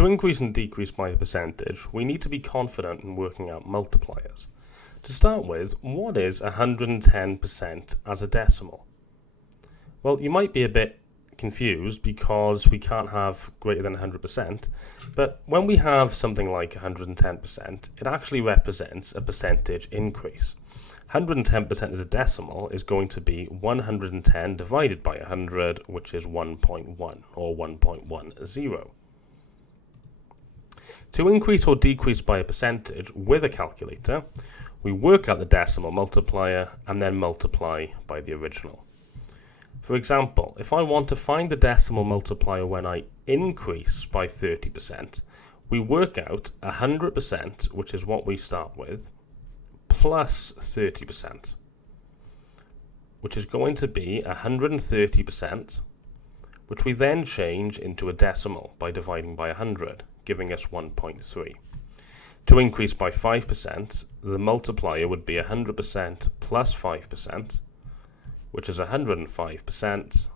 To increase and decrease by a percentage, we need to be confident in working out multipliers. To start with, what is 110% as a decimal? Well, you might be a bit confused because we can't have greater than 100%, but when we have something like 110%, it actually represents a percentage increase. 110% as a decimal is going to be 110 divided by 100, which is 1.1 or 1.10. To increase or decrease by a percentage with a calculator, we work out the decimal multiplier and then multiply by the original. For example, if I want to find the decimal multiplier when I increase by 30%, we work out 100%, which is what we start with, plus 30%, which is going to be 130%, which we then change into a decimal by dividing by 100, giving us 1.3. To increase by 5%, the multiplier would be 100% plus 5%, which is 105%,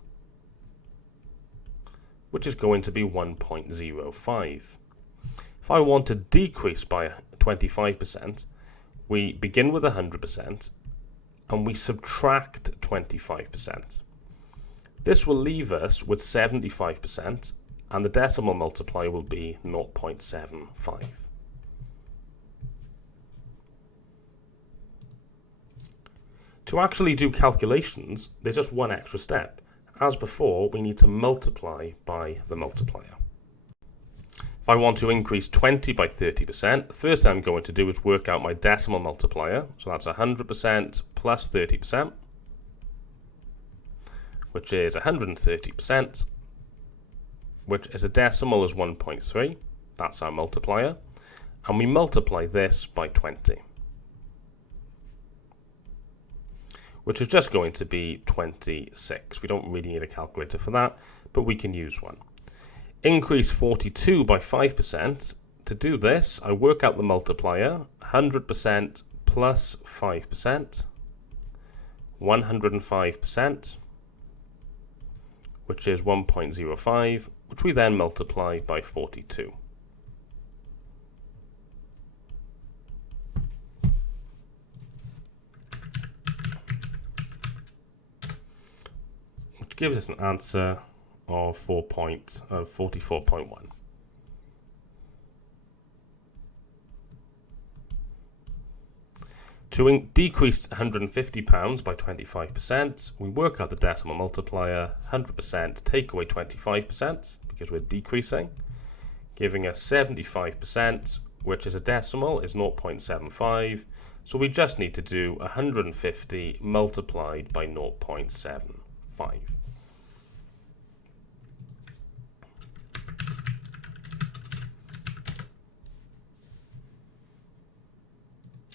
which is going to be 1.05. If I want to decrease by 25%, we begin with 100% and we subtract 25%. This will leave us with 75%, and the decimal multiplier will be 0.75. To actually do calculations, there's just one extra step. As before, we need to multiply by the multiplier. If I want to increase 20 by 30%, the first thing I'm going to do is work out my decimal multiplier. So that's 100% plus 30%, which is 130%, which is a decimal as 1.3. That's our multiplier. And we multiply this by 20. Which is just going to be 26. We don't really need a calculator for that, but we can use one. Increase 42 by 5%. To do this, I work out the multiplier, 100% plus 5%, 105%, which is 1.05, which we then multiply by 42. Gives us an answer of 44.1. To decrease £150 by 25%, we work out the decimal multiplier, 100%, take away 25%, because we're decreasing, giving us 75%, which is a decimal, is 0.75, so we just need to do 150 multiplied by 0.75.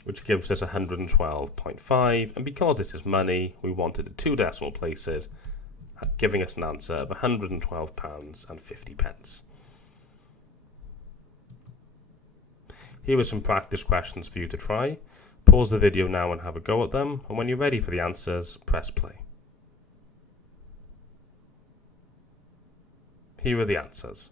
Which gives us 112.5, and because this is money, we wanted the two decimal places, giving us an answer of £112.50. Here are some practice questions for you to try. Pause the video now and have a go at them, and when you're ready for the answers, press play. Here are the answers.